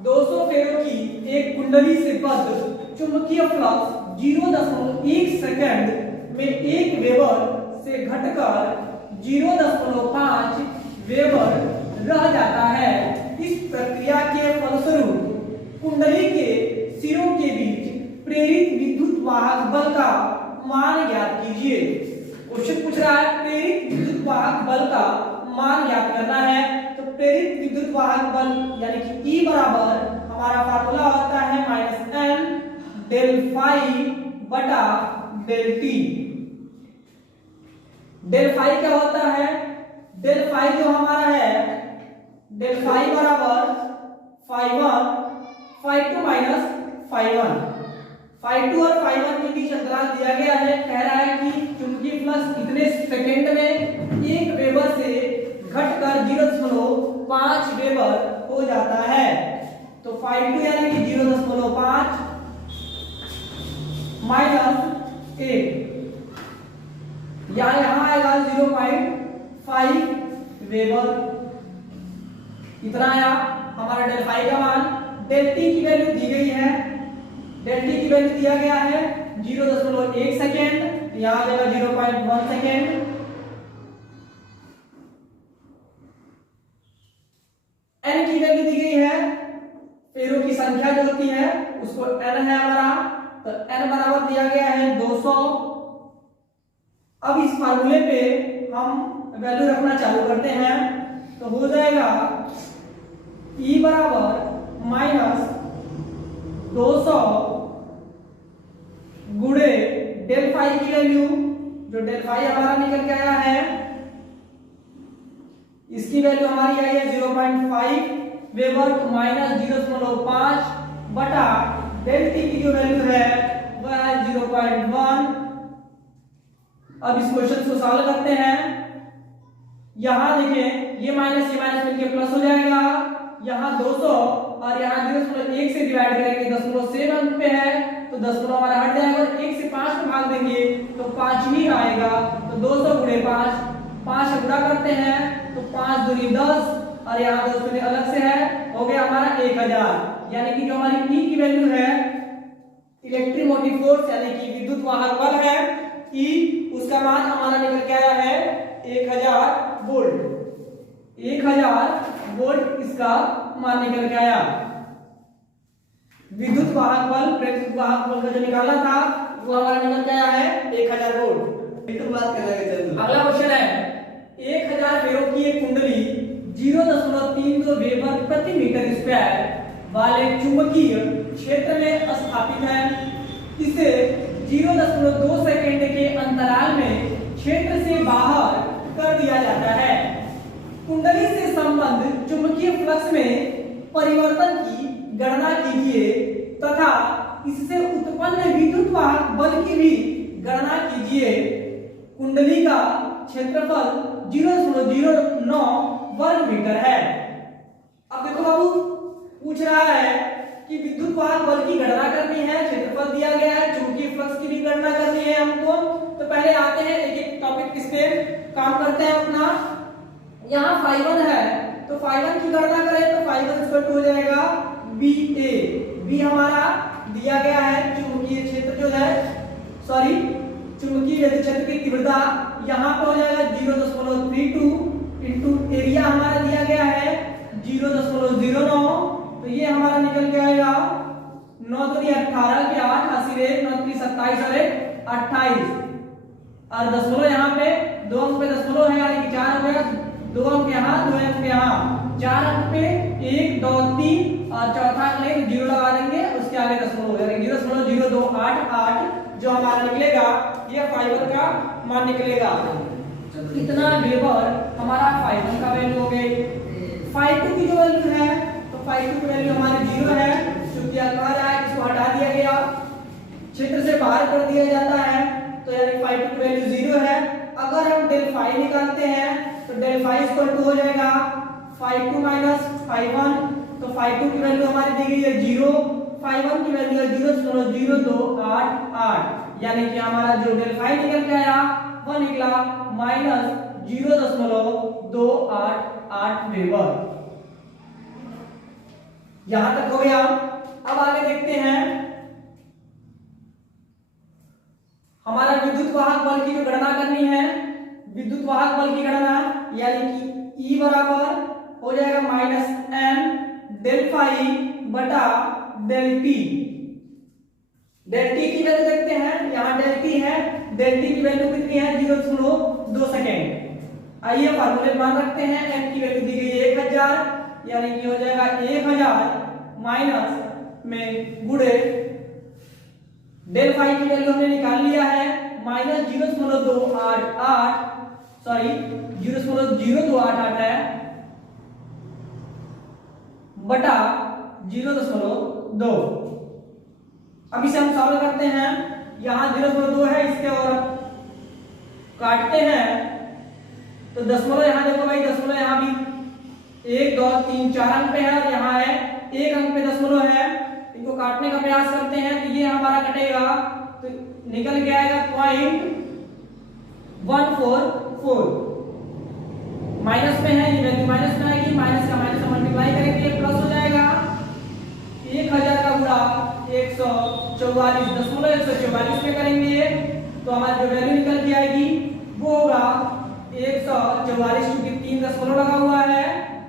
200 फेरों की एक कुंडली से बद्ध चुंबकीय फ्लक्स 0.1 सेकंड में 1 वेबर से घटकर 0.5 वेबर रह जाता है। इस प्रक्रिया के फलस्वरूप कुंडली के सिरों के बीच प्रेरित विद्युत वाहक बल का मान ज्ञात कीजिए। क्वेश्चन पूछ रहा है प्रेरित विद्युत वाहक बल का मान ज्ञात करना है। तो प्रेरित विद्युत वाहक बल यानी कि E बराबर हमारा फार्मूला होता है -m डेल फाई बटा डेल टी। डेल फाई क्या होता है? डेल फाई जो हमारा है डेल फाई बराबर फाई1 फाई2 माइनस फाई1। फाई2 और फाई1 के बीच अंतराल दिया गया है। कह रहा है कि चुंबकीय फ्लक्स इतने सेकंड में 1 वेबर से घटकर 0.5 वेबर हो जाता है। तो फाई2 यानी कि 0.5 माइनस 1 यहाँ आएगा 0.5 वेबर। इतना आया हमारा डेल फाई का मान। डेल टी की वैल्यू दी गई है। डेल टी की वैल्यू दिया गया है 0.1 सेकेंड, यहाँ आ जाएगा 0.1 सेकेंड। एन की वैल्यू दी गई है, फेरों की संख्या जो होती है उसको एन है हमारा, तो एन बराबर दिया गया है 200। अब इस फार्मूले पे हम वैल्यू रखना चालू करते हैं तो हो जाएगा E बराबर -200 गुणे डेल फाई की वैल्यू, जो डेल फाई हमारा निकल के आया है इसकी वैल्यू हमारी आई है 0.5 वेबर तो -0.5 बटा डेल टी की जो वैल्यू है वह है 0.1। अब इस क्वेश्चन को सॉल्व करते हैं। यहां देखिए ये माइनस मिलके प्लस हो जाएगा। यहाँ 200 और यहाँ 0.1 से डिवाइड करेंगे 10.7 पे है तो 10 हमारा हट जाएगा और 1 से 5 में भाग देंगे तो 5 ही आएगा। तो 200 गुणे 5, 5 गुणा करते हैं तो 5 दूनी 10 और यहाँ 2 शून्य अलग से है, हो गया हमारा 1000। यानी कि जो हमारी E की वैल्यू है इलेक्ट्रोमोटिव फोर्स यानी कि विद्युत वाहक बल है E, उसका मान हमारा निकल के आया है 1000 वोल्ट। 1000 वोल्ट इसका मान निकल के आया। विद्युत वाहक बल प्रेरित वाहक बल का जो निकाला था वो हमारा निकल के आया है 1000 वोल्ट। अगला क्वेश्चन है 1000 फेरों की एक कुंडली 0.32 वेबर प्रति मीटर स्क्वायर वाले चुंबकीय क्षेत्र में स्थापित है। इसे 0.2 सेकंड के अंतराल में क्षेत्र से बाहर कर दिया जाता है। कुंडली से संबंधित चुंबकीय फ्लक्स में परिवर्तन की गणना कीजिए तथा इससे उत्पन्न विद्युत वाहक बल की भी गणना कीजिए। कुंडली का क्षेत्रफल 0.09 वर्ग मीटर है। अब देखो बाबू पूछ रहा है कि विद्युत वाहक बल की गणना करनी है, क्षेत्रफल दिया गया है, चुंबकीय फ्लक्स की भी गणना करनी है हमको। तो पहले आते हैं एक एक टॉपिक इस पे काम करते हैं अपना। यहाँ फाई1 है तो फाई1 की गणना करें तो फाई1 इक्वल हो जाएगा BA। B हमारा दिया गया है चुंबकीय क्षेत्र जो है चुंबकीय विद्युत क्षेत्र की तीव्रता यहाँ पे हो जाएगा 0.32 इंटू एरिया हमारा दिया गया है 0.09। तो ये हमारा निकल के आएगा 9 दूनी 18 के 8 80 रे 9 3 27 और 28 और दशमलव यहाँ पे 2 अंक पे दशमलव है यानी कि 4 हो गया, 2 अंक यहाँ 2 अंक यहाँ 4 अंक पे 1 2 3 और चौथा अंक लेंगे 0 लगा देंगे उसके आगे दशमलव यानी 0.0288 जो हमारा निकलेगा ये फाइबर का मान निकलेगा। इतना वेबर हमारा फाइबर का वैल्यू हो गई। फाई2 की जो वैल्यू है तो फाई2 की वैल्यू हमारे 0 है क्योंकि कहा रहा है इसको हटा दिया गया, क्षेत्र से बाहर कर दिया जाता है तो यानी फाई2 की वैल्यू 0 है। अगर हम डेल फाई निकालते हैं तो डेल फाई इक्वल टू हो जाएगा फाई2 माइनस फाई1। तो फाई2 की वैल्यू हमारी दी गई है 0, फाई1 की वैल्यू है 0.0288 यानी कि हमारा जो डेल फाई निकल के आया वह निकला -0.288 वेबर। यहां तक हो गया। अब आगे देखते हैं हमारा विद्युत वाहक बल की जो गणना करनी है। विद्युत वाहक बल की गणना यानी कि E बराबर हो जाएगा -m डेल फाई बटा डेल टी। डेल टी की वैल्यू देखते हैं, यहाँ डेल टी है, डेल टी की वैल्यू कितनी है 0.2 सेकेंड। आइए फार्मूले मान रखते हैं, m की वैल्यू दी गई है 1000 यानी कि हो जाएगा 1000 माइनस में गुणे डेल फाई की वैल्यू हमने निकाल लिया है -0.288 सॉरी 0.0288 है बटा 0.2। अब इसे हम सॉल्व करते हैं, यहां 0.2 है, इसके और काटते हैं तो दशमलव यहां देखो भाई, दशमलव यहां भी 1 2 3 4 अंक पे है और यहां है 1 अंक पे दशमलव है। इनको काटने का प्रयास करते हैं तो ये हमारा कटेगा तो निकल के आएगा 0.144। माइनस में है, ये वैल्यू माइनस में आएगी, माइनस का माइनस मल्टीप्लाई करेंगे प्लस हो जाएगा 1000 का गुणा 144.144 में करेंगे तो हमारी जो वैल्यू निकल के आएगी वो होगा 144, क्योंकि 3 दशमलव लगा हुआ है,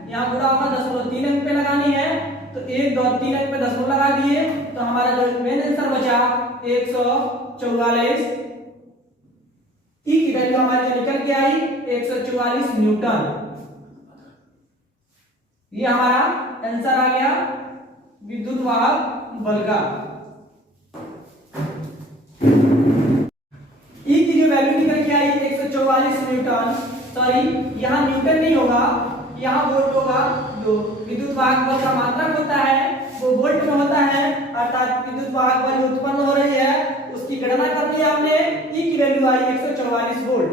यहाँ गुणा होगा दशमलव 3 अंक पे लगानी है तो 1 2 3 अंक पे दशमलव लगा दिए तो हमारा जो मेन आंसर बचा 144। ई की वैल्यू हमारी जो निकल के आई 144 न्यूटन। ये हमारा आंसर आ गया विद्युत वाहक बल का। ई की जो वैल्यू निकल के आई 144 न्यूटन, सॉरी यहाँ न्यूटन नहीं होगा, यहाँ वोल्ट होगा। जो विद्युत वाहक बल का मात्रक होता है वो वोल्ट में होता है, अर्थात विद्युत वाहक बल जो उत्पन्न हो रही है उसकी गणना कर ली हमने, ई की वैल्यू आई 144 वोल्ट।